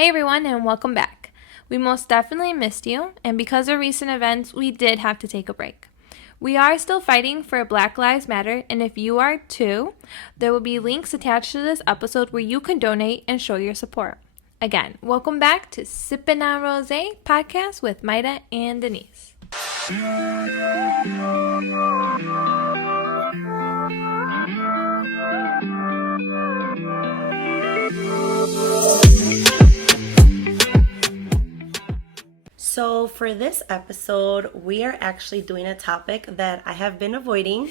Hey everyone, and welcome back. We most definitely missed you, and because of recent events, we did have to take a break. We are still fighting for Black Lives Matter, and if you are too, there will be links attached to this episode where you can donate and show your support. Again, welcome back to Sippin on Rosé Podcast with Mayra and Denise. So for this episode, we are actually doing a topic that I have been avoiding.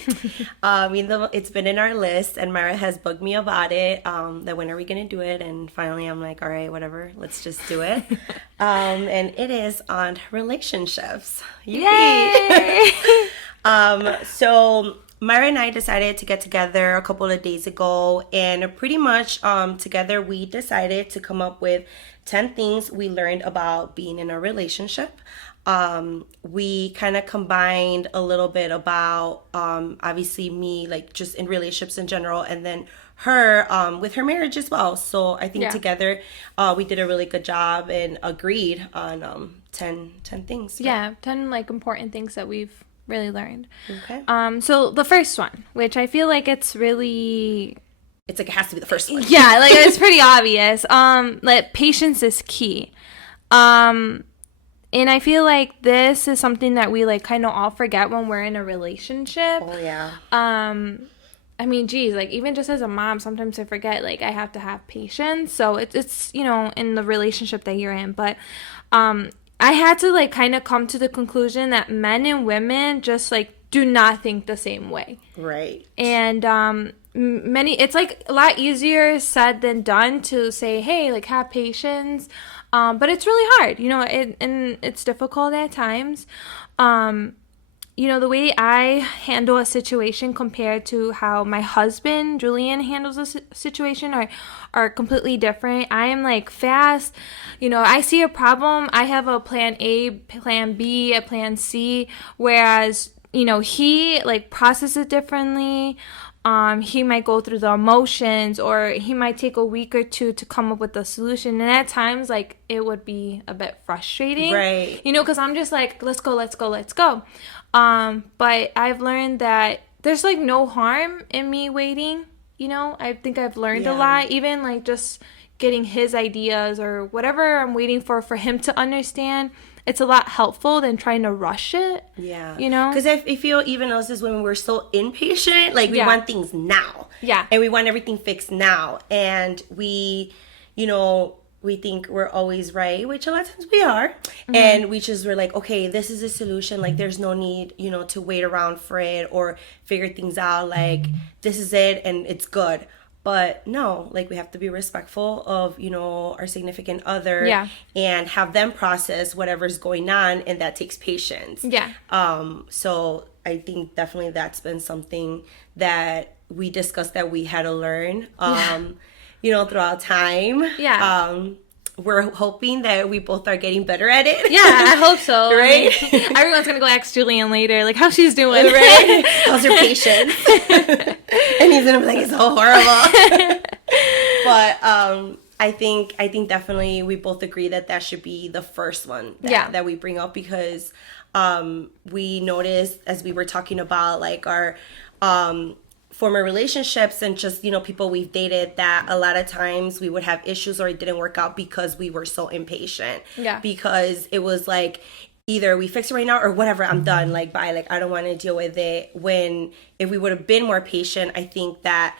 Even though it's been in our list and Mayra has bugged me about it, that when are we going to do it? And finally I'm like, all right, whatever, let's just do it. And it is on relationships. Yay! So Mayra and I decided to get together a couple of days ago, and pretty much together we decided to come up with 10 things we learned about being in a relationship. We kind of combined a little bit about obviously me, like just in relationships in general, and then her with her marriage as well. So I think together we did a really good job and agreed on 10 things. Yeah, 10 like important things that we've really learned. Okay. So the first one, which I feel like it's really... It's like it has to be the first one. Yeah, like it's pretty obvious. Like patience is key. And I feel like this is something that we like kind of all forget when we're in a relationship. Oh yeah. I mean, geez, like even just as a mom, sometimes I forget like I have to have patience. So it's you know, in the relationship that you're in, but I had to like kind of come to the conclusion that men and women just like do not think the same way. Right. And it's like a lot easier said than done to say, hey, like have patience, but it's really hard, you know, and it's difficult at times. You know, the way I handle a situation compared to how my husband Julian handles a situation are completely different. I am like fast, you know, I see a problem, I have a plan A, plan B, a plan C, whereas you know, he like processes it differently. He might go through the emotions, or he might take a week or two to come up with a solution. And at times, like, it would be a bit frustrating. Right. You know, because I'm just like, let's go. But I've learned that there's like no harm in me waiting. You know, I think I've learned a lot, even like just getting his ideas or whatever I'm waiting for him to understand. It's a lot helpful than trying to rush it. Yeah. You know? Because I feel even us as women, we're so impatient. Like, we want things now. Yeah. And we want everything fixed now. And we, you know, we think we're always right, which a lot of times we are. Mm-hmm. And we're like, okay, this is a solution. Like, there's no need, you know, to wait around for it or figure things out. Like, this is it and it's good. But no, like we have to be respectful of, you know, our significant other and have them process whatever's going on, and that takes patience. Yeah. So I think definitely that's been something that we discussed that we had to learn, you know, throughout time. Yeah. We're hoping that we both are getting better at it. Yeah, I hope so. Right? Everyone's going to go ask Julian later, like, how she's doing. Right? How's her patience? And he's going to be like, it's so horrible. But I think definitely we both agree that should be the first one that we bring up, because we noticed as we were talking about, like, our former relationships and just, you know, people we've dated, that a lot of times we would have issues or it didn't work out because we were so impatient. Yeah. Because it was like, either we fix it right now or whatever, I'm done, like, bye, like, I don't want to deal with it. When if we would have been more patient, I think that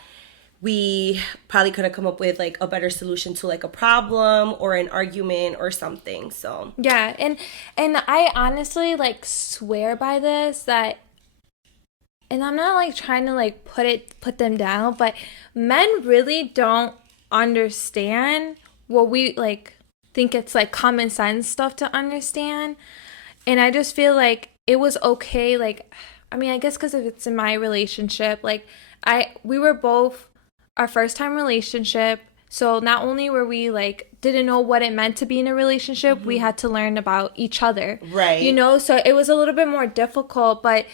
we probably could have come up with like a better solution to like a problem or an argument or something. So yeah, and I honestly like swear by this, that, and I'm not like trying to like put them down, but men really don't understand what we like think it's like common sense stuff to understand. And I just feel like it was okay, like, I mean, I guess because if it's in my relationship, like we were both our first time relationship, so not only were we like didn't know what it meant to be in a relationship, we had to learn about each other, right? You know, so it was a little bit more difficult, but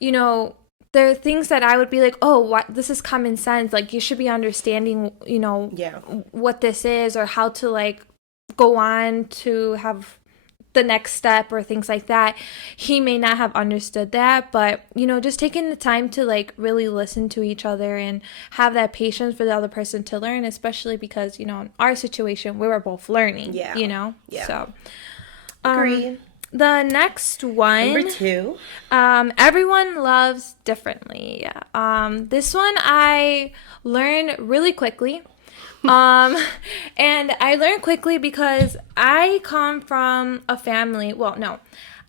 you know, there are things that I would be like, oh, what, this is common sense. Like, you should be understanding, you know, what this is, or how to, like, go on to have the next step or things like that, he may not have understood that. But, you know, just taking the time to like really listen to each other and have that patience for the other person to learn, especially because, you know, in our situation, we were both learning, you know? Yeah. So, Agree. The next one. Number 2. Everyone loves differently. This one I learned really quickly. And I learned quickly because I come from a family. Well, no,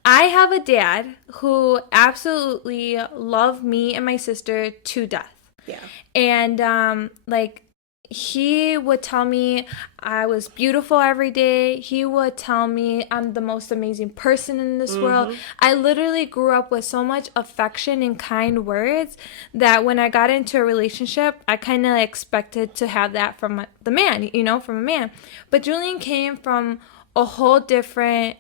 I have a dad who absolutely loved me and my sister to death. Yeah. And, like, he would tell me I was beautiful every day. He would tell me I'm the most amazing person in this world. I literally grew up with so much affection and kind words that when I got into a relationship, I kind of expected to have that from the man, you know, from a man. But Julian came from a whole different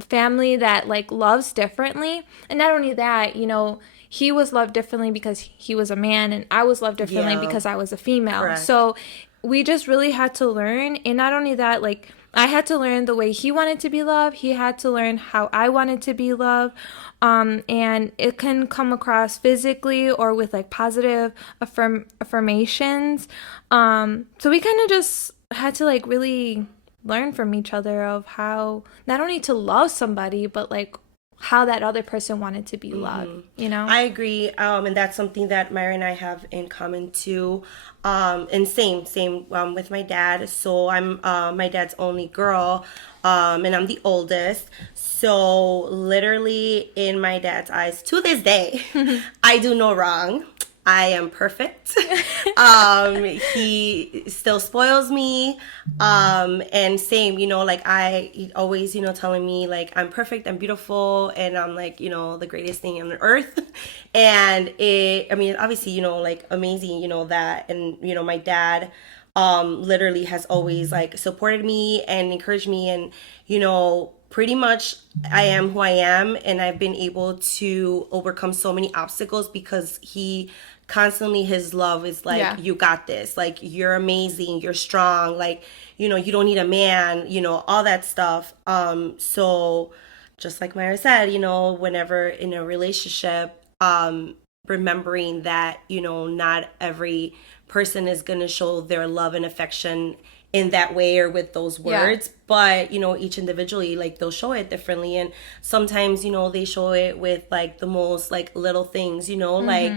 family that like loves differently. And not only that, you know, he was loved differently because he was a man, and I was loved differently because I was a female. Correct. So we just really had to learn. And not only that, like, I had to learn the way he wanted to be loved. He had to learn how I wanted to be loved. And it can come across physically or with like positive affirmations. So we kind of just had to like really learn from each other of how not only to love somebody, but like how that other person wanted to be loved, you know? I agree. And that's something that Mayra and I have in common too. And same with my dad. So I'm my dad's only girl, and I'm the oldest. So literally in my dad's eyes, to this day, I do no wrong. I am perfect. He still spoils me. And same, you know, like he always, you know, telling me like I'm perfect, I'm beautiful, and I'm like, you know, the greatest thing on earth. And I mean, obviously, you know, like amazing, you know, that. And, you know, my dad, literally has always like supported me and encouraged me, and, you know, pretty much I am who I am, and I've been able to overcome so many obstacles because he constantly, his love is like, you got this, like, you're amazing, you're strong, like, you know, you don't need a man, you know, all that stuff. So just like Mayra said, you know, whenever in a relationship, remembering that, you know, not every person is going to show their love and affection in that way or with those words, but, you know, each individually, like, they'll show it differently. And sometimes, you know, they show it with like the most like little things, you know, like,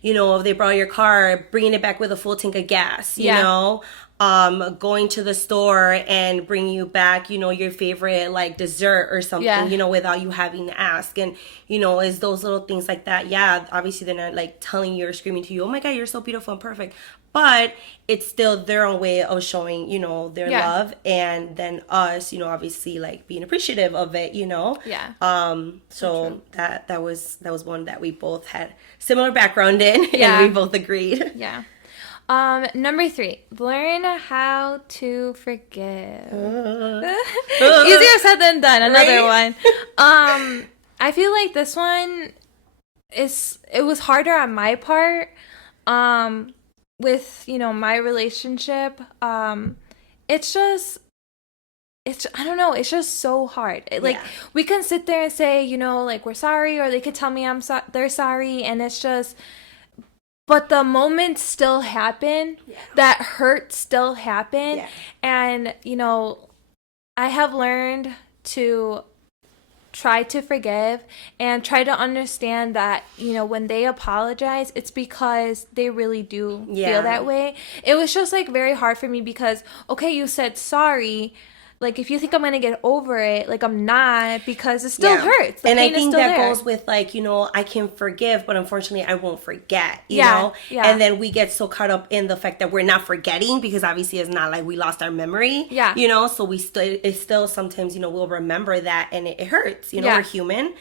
you know, if they borrow your car, bringing it back with a full tank of gas, you know, going to the store and bringing you back, you know, your favorite like dessert or something, you know, without you having to ask. And, you know, it's those little things like that. Yeah, obviously they're not like telling you or screaming to you, oh my God, you're so beautiful and perfect. But it's still their own way of showing, you know, their love. And then us, you know, obviously like being appreciative of it, you know. So that was one that we both had similar background in, and we both agreed. Number 3, learn how to forgive. Easier said than done. Another one. I feel like this one it was harder on my part. With, you know, my relationship, it's I don't know, it's just so hard. We can sit there and say, you know, like, we're sorry, or they could tell me they're sorry, and it's just, but the moments still happen, that hurt still happen, and, you know, I have learned to try to forgive and try to understand that, you know, when they apologize, it's because they really do feel that way. It was just like very hard for me because, okay, you said sorry. Like, if you think I'm going to get over it, like, I'm not, because it still hurts. The and pain I think is still that there. goes with, like, you know, I can forgive, but unfortunately I won't forget, you know? And then we get so caught up in the fact that we're not forgetting, because obviously it's not like we lost our memory, you know? So it's still sometimes, you know, we'll remember that, and it hurts, you know, we're human.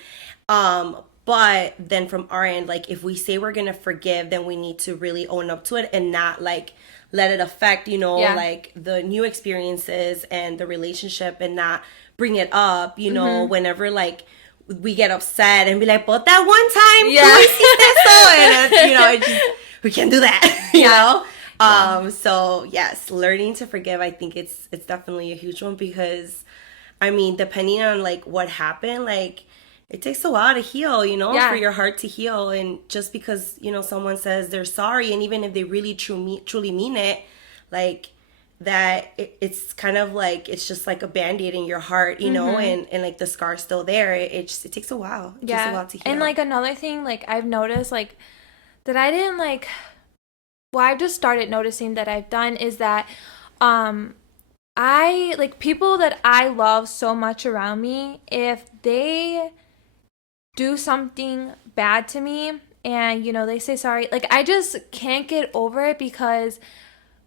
But then from our end, like, if we say we're going to forgive, then we need to really own up to it and not, like, let it affect, you know, like the new experiences and the relationship, and not bring it up, you know, whenever like we get upset and be like, but that one time, and you know, we can't do that, you know? So yes, learning to forgive, I think it's definitely a huge one because, I mean, depending on like what happened, like it takes a while to heal, Yeah. for your heart to heal. And just because, someone says they're sorry, and even if they really truly mean it, like that, it's kind of like, it's just like a band-aid in your heart, and like the scar's still there. It takes a while. It takes a while to heal. And like another thing, like I've noticed, like that I didn't like, well, I've just started noticing that I've done is that, I like people that I love so much around me, if they do something bad to me and they say sorry, like I just can't get over it because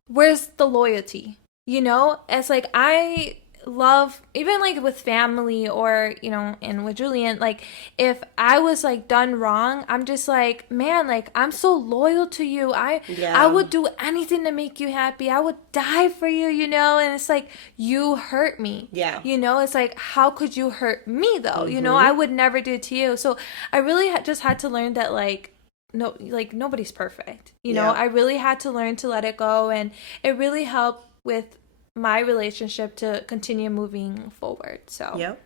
where's the loyalty? It's like I love, even like with family or and with Julian, like if I was like done wrong, I'm just like, man, like I'm so loyal to you. I would do anything to make you happy. I would die for you, and it's like, you hurt me. It's like, how could you hurt me though? I would never do it to you. So I really just had to learn that, like, no, like nobody's perfect. I really had to learn to let it go, and it really helped with my relationship to continue moving forward. So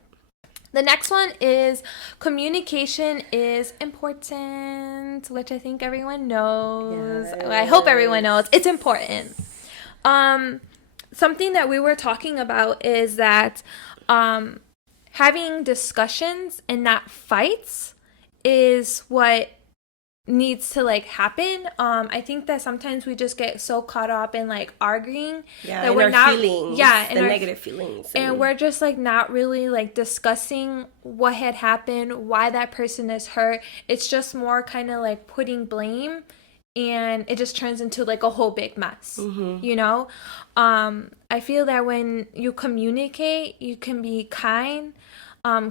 the next one is communication is important, which I think everyone knows. Yes. I hope everyone knows it's important. Something that we were talking about is that having discussions and not fights is what needs to like happen. I think that sometimes we just get so caught up in like arguing that we're not feelings, the negative feelings, and we're just like not really like discussing what had happened, why that person is hurt. It's just more kind of like putting blame, and it just turns into like a whole big mess. I feel that when you communicate, you can be kind,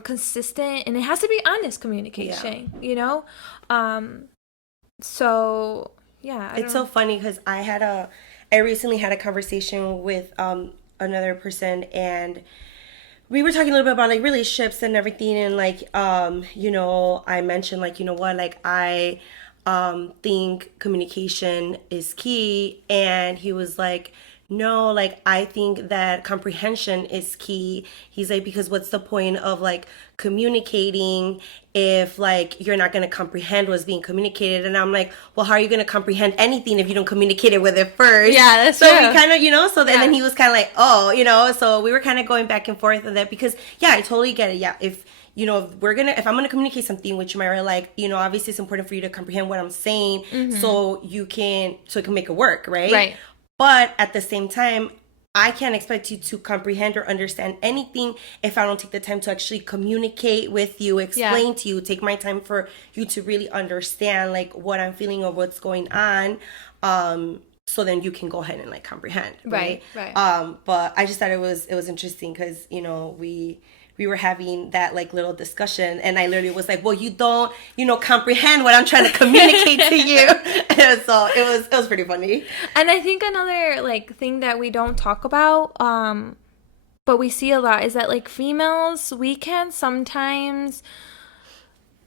consistent, and it has to be honest communication. So yeah, it's so funny because I recently had a conversation with another person, and we were talking a little bit about like relationships and everything, and like I mentioned like, like I think communication is key, and he was like, no, like I think that comprehension is key. He's like, because what's the point of like communicating if like you're not going to comprehend what's being communicated? And I'm like, well, how are you going to comprehend anything if you don't communicate it with it first? Yeah, that's so true. we kind of, so then he was kind of like, oh, so we were kind of going back and forth on that, because I totally get it. Yeah, if I'm gonna communicate something with you, Mayra, like, obviously it's important for you to comprehend what I'm saying, so it can make it work, right? But at the same time, I can't expect you to comprehend or understand anything if I don't take the time to actually communicate with you, explain to you, take my time for you to really understand like what I'm feeling or what's going on. So then you can go ahead and like comprehend, right? But I just thought it was interesting because we were having that like little discussion, and I literally was like, well, you don't comprehend what I'm trying to communicate to you. And so it was pretty funny. And I think another like thing that we don't talk about but we see a lot is that like females, we can sometimes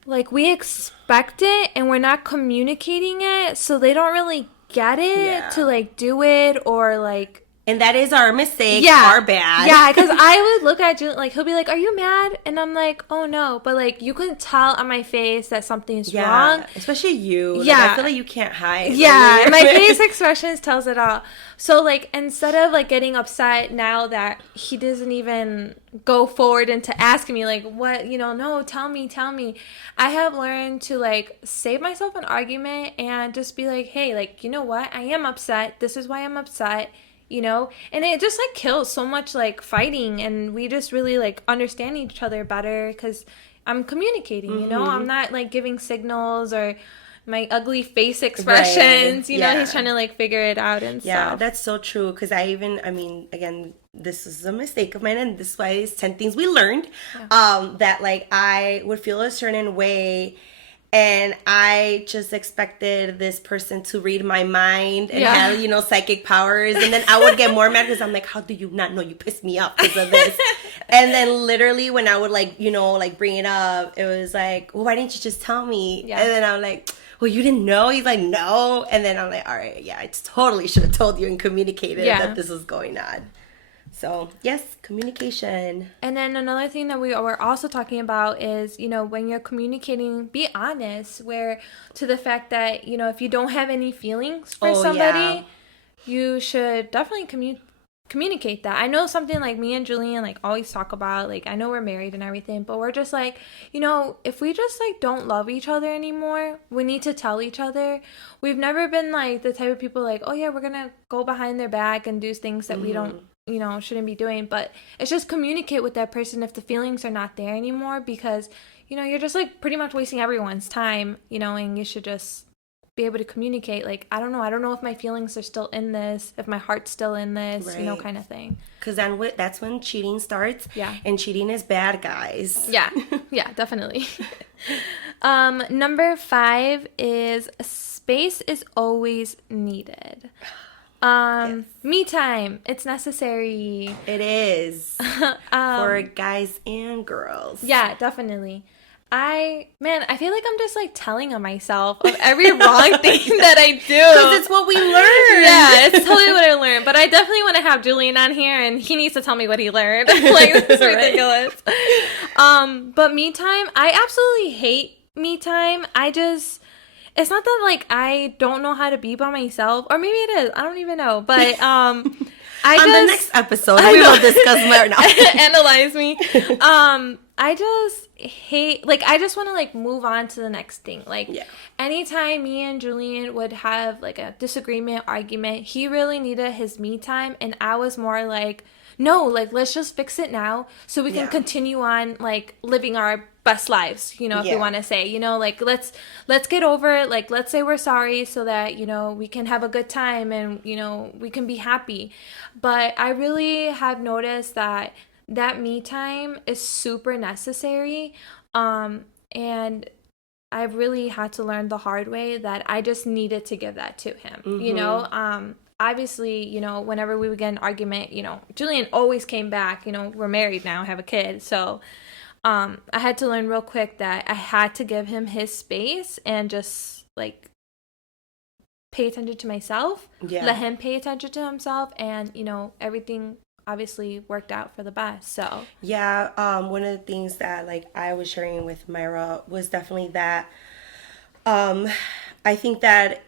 like we expect it and we're not communicating it, so they don't really get it to like do it, or like, and that is our mistake, our bad. Yeah, because I would look at Julian, like, he'll be like, are you mad? And I'm like, oh, no. But, like, you can tell on my face that something's wrong. Especially you. Like, I feel like you can't hide. Yeah, and my face expressions tells it all. So, like, instead of, like, getting upset now that he doesn't even go forward into asking me, like, what, no, tell me. I have learned to, like, save myself an argument and just be like, hey, like, you know what? I am upset. This is why I'm upset. And it just like kills so much like fighting, and we just really like understand each other better because I'm communicating, I'm not like giving signals or my ugly face expressions, he's trying to like figure it out and stuff. Yeah, that's so true, because again, this is a mistake of mine, and this is why it's 10 things we learned, that like I would feel a certain way, and I just expected this person to read my mind and have, psychic powers. And then I would get more mad because I'm like, how do you not know you pissed me off because of this? And then literally when I would like, like bring it up, it was like, well, why didn't you just tell me? Yeah. And then I'm like, well, you didn't know? He's like, no. And then I'm like, all right, yeah, I totally should have told you and communicated that this was going on. So, yes, communication. And then another thing that we were also talking about is, you know, when you're communicating, be honest, where to the fact that, you know, if you don't have any feelings for somebody, you should definitely communicate that. I know something like me and Julian like always talk about, like, I know we're married and everything, but we're just like, you know, if we just like don't love each other anymore, we need to tell each other. We've never been like the type of people like, oh yeah, we're gonna go behind their back and do things that we don't, you know, shouldn't be doing. But it's just communicate with that person if the feelings are not there anymore, because, you know, you're just like pretty much wasting everyone's time, you know, and you should just be able to communicate, like, I don't know if my feelings are still in this, if my heart's still in this, you know, kind of thing. Because then that's when cheating starts. Yeah. And cheating is bad, guys. Yeah. Yeah, definitely. Number 5 is space is always needed. Yes. Me time. It's necessary. It is. For guys and girls. Yeah, definitely. I feel like I'm just like telling on myself of every wrong thing that I do. Because it's what we learned. Yeah, it's totally what I learned. But I definitely want to have Julian on here and he needs to tell me what he learned. Like, this is ridiculous. But me time, I absolutely hate me time. It's not that like I don't know how to be by myself, or maybe it is. I don't even know. But on the next episode, we will discuss more now. Analyze me. I just hate, like, I just want to like move on to the next thing. Like, anytime me and Julian would have like a disagreement, argument, he really needed his me time, and I was more like, no, like, let's just fix it now so we can continue on like living our best lives, you know, if you want to say, you know, like, let's get over it, like, let's say we're sorry so that, you know, we can have a good time and, you know, we can be happy. But I really have noticed that me time is super necessary, and I've really had to learn the hard way that I just needed to give that to him, you know. Obviously, you know, whenever we would get an argument, you know, Julian always came back. You know, we're married now, have a kid, so I had to learn real quick that I had to give him his space and just like pay attention to myself, let him pay attention to himself, and, you know, everything obviously worked out for the best. So one of the things that like I was sharing with Mayra was definitely that I think that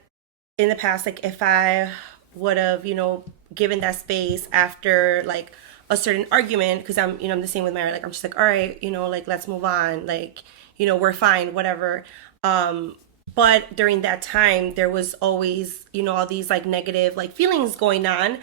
in the past, like, if I would have, you know, given that space after like a certain argument, because I'm the same with Mayra, like, I'm just like, all right, you know, like, let's move on, like, you know, we're fine, whatever. But during that time there was always, you know, all these like negative like feelings going on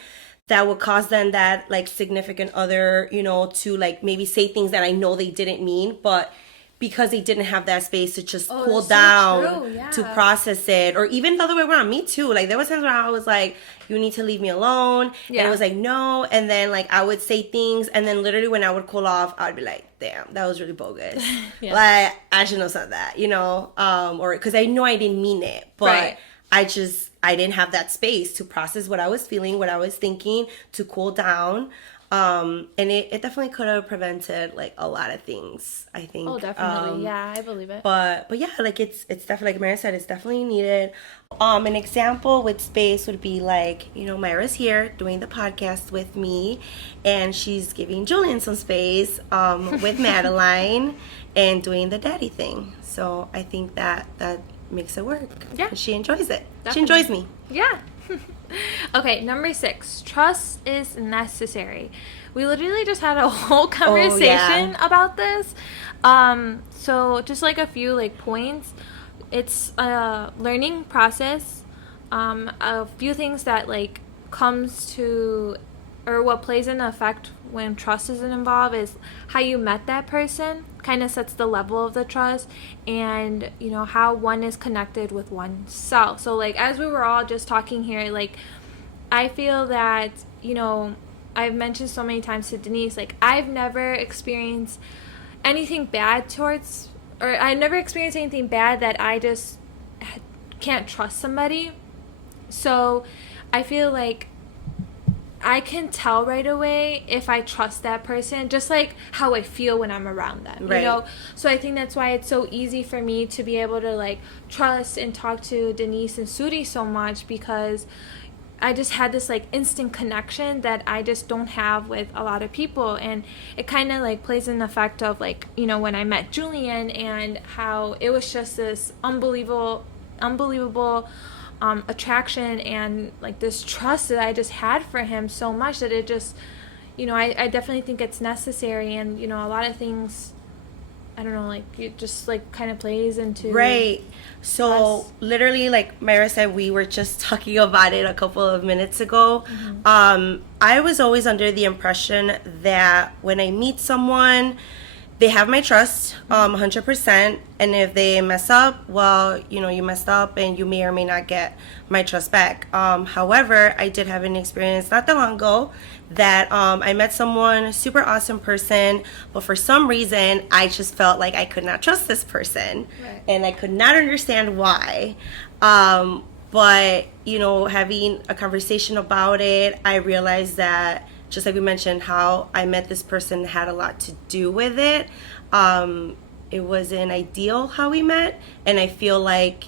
that would cause then that like significant other, you know, to like maybe say things that I know they didn't mean, but because they didn't have that space to just cool down, to process it. Or even the other way around, me too. Like, there was times where I was like, you need to leave me alone. And it was like, no. And then like I would say things, and then literally when I would cool off, I would be like, damn, that was really bogus. Like, I shouldn't have said that, you know, or because I know I didn't mean it, but I didn't have that space to process what I was feeling, what I was thinking, to cool down. And it definitely could have prevented like a lot of things, I think. Oh, definitely. Yeah, I believe it. But yeah, like, it's definitely, like Mayra said, it's definitely needed. An example with space would be like, you know, Mayra's here doing the podcast with me, and she's giving Julian some space with Madeline and doing the daddy thing. So I think that makes it work. Yeah. She enjoys it. Definitely. She enjoys me. Yeah. Okay, number 6, trust is necessary. We literally just had a whole conversation about this. So just like a few like points. It's a learning process. A few things that like comes to, or what plays an effect when trust isn't involved, is how you met that person kind of sets the level of the trust, and, you know, how one is connected with oneself. So like, as we were all just talking here, like, I feel that, you know, I've mentioned so many times to Denise, like, I've never experienced anything bad towards, or I never experienced anything bad that I just can't trust somebody. So I feel like I can tell right away if I trust that person, just like how I feel when I'm around them, Right. you know? So I think that's why it's so easy for me to be able to, like, trust and talk to Denise and Suri so much, because I just had this, like, instant connection that I just don't have with a lot of people. And it kind of, like, plays an effect of, like, you know, when I met Julian, and how it was just this unbelievable attraction, and, like, this trust that I just had for him so much that it just, you know, I definitely think it's necessary. And, you know, a lot of things, I don't know, like, it just, like, kind of plays into Right. So us. literally, like Mayra said, we were just talking about it a couple of minutes ago. I was always under the impression that when I meet someone, they have my trust, 100%. And if they mess up, well, you know, you messed up and you may or may not get my trust back. However, I did have an experience not that long ago that I met someone, super awesome person, but for some reason, I just felt like I could not trust this person. Right. And I could not understand why. But, you know, having a conversation about it, I realized that, just like we mentioned, how I met this person had a lot to do with it. It wasn't ideal how we met, and I feel like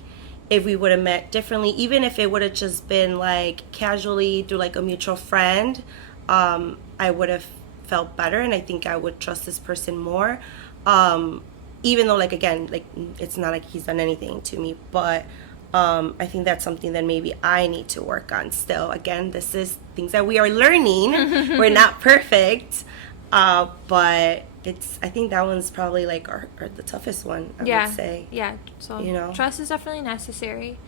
if we would have met differently, even if it would have just been like casually through like a mutual friend, I would have felt better, and I think I would trust this person more. Even though, like, again, like, it's not like he's done anything to me, but I think that's something that maybe I need to work on still. Again, this is things that we are learning. We're not perfect, but I think that one's probably like our the toughest one, I would say. Yeah, so, You know? trust is definitely necessary.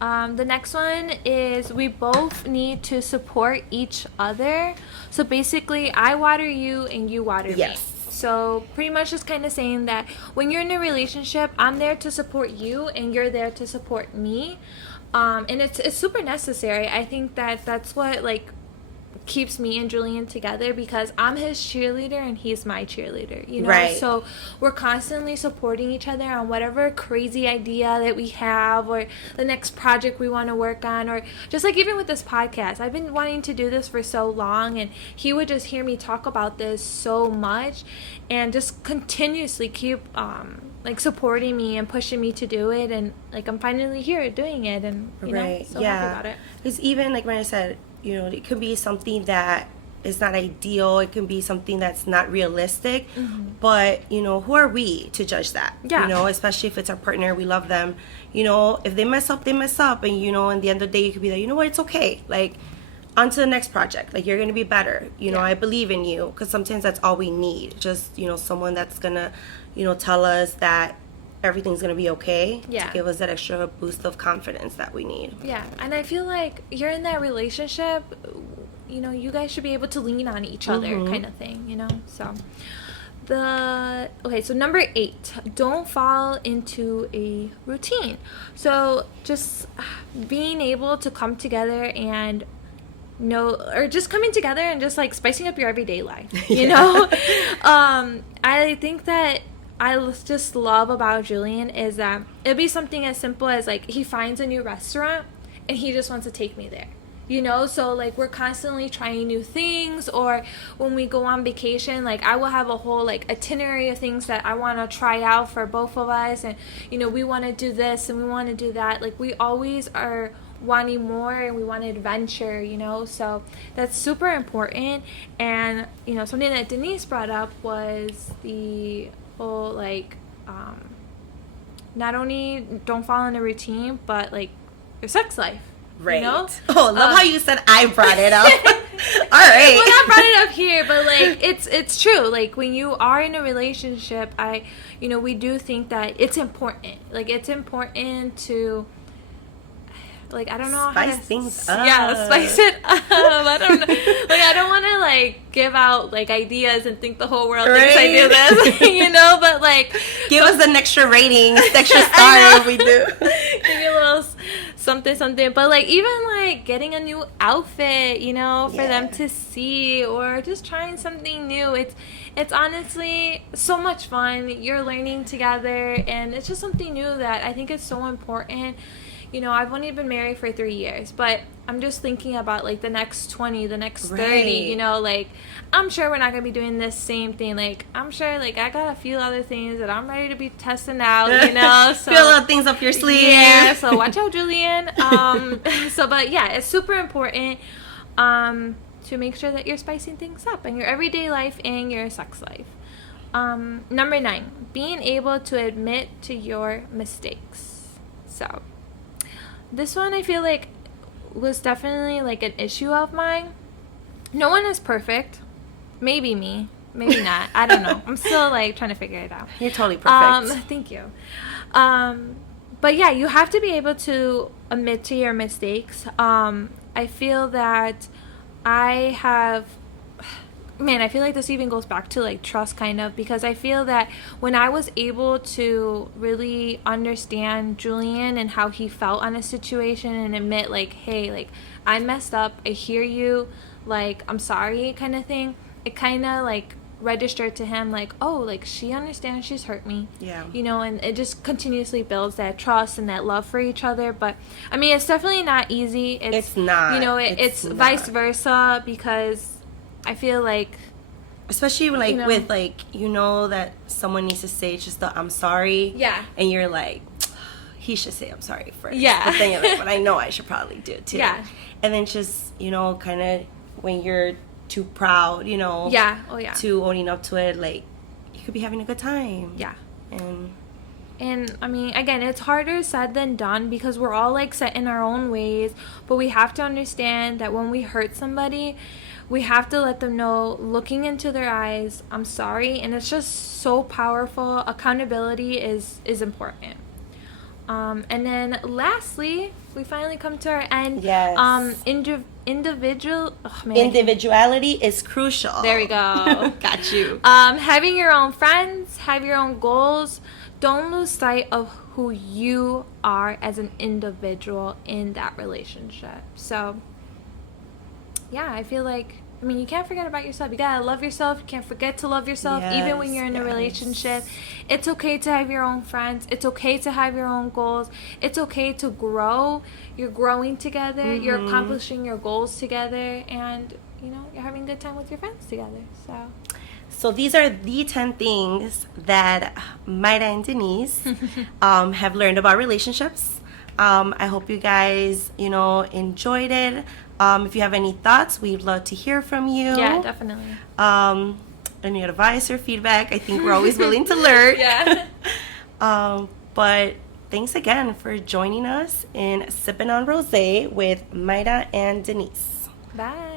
The next one is we both need to support each other. So basically, I water you and you water me. Yes. So pretty much just kind of saying that when you're in a relationship, I'm there to support you and you're there to support me. And it's super necessary. I think that that's what, like, keeps me and Julian together, because I'm his cheerleader and he's my cheerleader, you know? Right. So we're constantly supporting each other on whatever crazy idea that we have, or the next project we want to work on, or just like even with this podcast. I've been wanting to do this for so long, and he would just hear me talk about this so much and just continuously keep like supporting me and pushing me to do it, and like I'm finally here doing it, and you know, so happy about it. Because even like when I said, you know, it could be something that is not ideal. It can be something that's not realistic. But, you know, who are we to judge that? Yeah. You know, especially if it's our partner, we love them. You know, if they mess up, they mess up. And, you know, in the end of the day, you could be like, you know what, it's okay. Like, on to the next project. Like, you're going to be better. You know, I believe in you. Because sometimes that's all we need. Just, you know, someone that's going to, you know, tell us that everything's going to be okay. Yeah. To give us that extra boost of confidence that we need. Yeah, and I feel like you're in that relationship, you know, you guys should be able to lean on each other, kind of thing, you know? So, so number 8, don't fall into a routine. So, just being able to come together and or just coming together and just, like, spicing up your everyday life, you know? I think that I just love about Julian is that it'd be something as simple as, like, he finds a new restaurant and he just wants to take me there, you know? So, like, we're constantly trying new things, or when we go on vacation, like, I will have a whole, like, itinerary of things that I want to try out for both of us, and, you know, we want to do this and we want to do that. Like, we always are wanting more and we want adventure, you know? So that's super important. And, you know, something that Denise brought up was the whole, like, not only don't fall in a routine, but, like, your sex life. Right. You know? Oh, love how you said I brought it up. All right. Well, I brought it up here, but, like, it's true. Like, when you are in a relationship, we do think that it's important. Like, it's important to, like, I don't know spice how to things up. Yeah, spice it up. I don't know. Like, I don't want to, like, give out, like, ideas and think the whole world thinks I do this, you know? But, like, give us an extra rating, extra star if we do. Give you a little something. But, like, even, like, getting a new outfit, you know, for them to see, or just trying something new. It's honestly so much fun. You're learning together, and it's just something new that I think is so important. You know, I've only been married for 3 years, but I'm just thinking about like the next 20, the next 30, Right. you know, like I'm sure we're not going to be doing this same thing. Like I'm sure like I got a few other things that I'm ready to be testing out, you know. So feel little things up your sleeve. Yeah, so watch out, Julian. But yeah, it's super important to make sure that you're spicing things up in your everyday life and your sex life. Number 9, being able to admit to your mistakes. So this one I feel like was definitely like an issue of mine. No one is perfect. Maybe me, maybe not. I don't know. I'm still like trying to figure it out. You're totally perfect. Thank you. But yeah, you have to be able to admit to your mistakes. I feel that I feel like this even goes back to like trust kind of, because I feel that when I was able to really understand Julian and how he felt on a situation and admit like, hey, like I messed up, I hear you, like I'm sorry kind of thing, it kind of like registered to him like, oh, like she understands, she's hurt me, Yeah. you know, and it just continuously builds that trust and that love for each other. But I mean, it's definitely not easy. It's not. You know, it's not. vice versa, because I feel like, especially like you know, with like, you know, that someone needs to say just the I'm sorry. Yeah. And you're like, he should say I'm sorry first. Yeah. But then you're like, but I know I should probably do it too. Yeah. And then just, you know, kind of when you're too proud, you know. Yeah. Oh yeah. To owning up to it, like you could be having a good time. Yeah. And I mean, again, it's harder said than done, because we're all like set in our own ways, but we have to understand that when we hurt somebody, we have to let them know, looking into their eyes, I'm sorry. And it's just so powerful. Accountability is important. And then lastly, we finally come to our end. Yes. Individuality is crucial. There we go. Got you. Having your own friends, have your own goals. Don't lose sight of who you are as an individual in that relationship. So, yeah, I feel like, I mean, you can't forget about yourself. You gotta love yourself. You can't forget to love yourself, even when you're in a relationship. It's okay to have your own friends. It's okay to have your own goals. It's okay to grow. You're growing together. Mm-hmm. You're accomplishing your goals together. And, you know, you're having a good time with your friends together. So these are the 10 things that Mayra and Denise have learned about relationships. I hope you guys, you know, enjoyed it. If you have any thoughts, we'd love to hear from you. Yeah, definitely. Any advice or feedback, I think we're always willing to learn. Yeah. But thanks again for joining us in Sippin on Rosé with Mayra and Denise. Bye.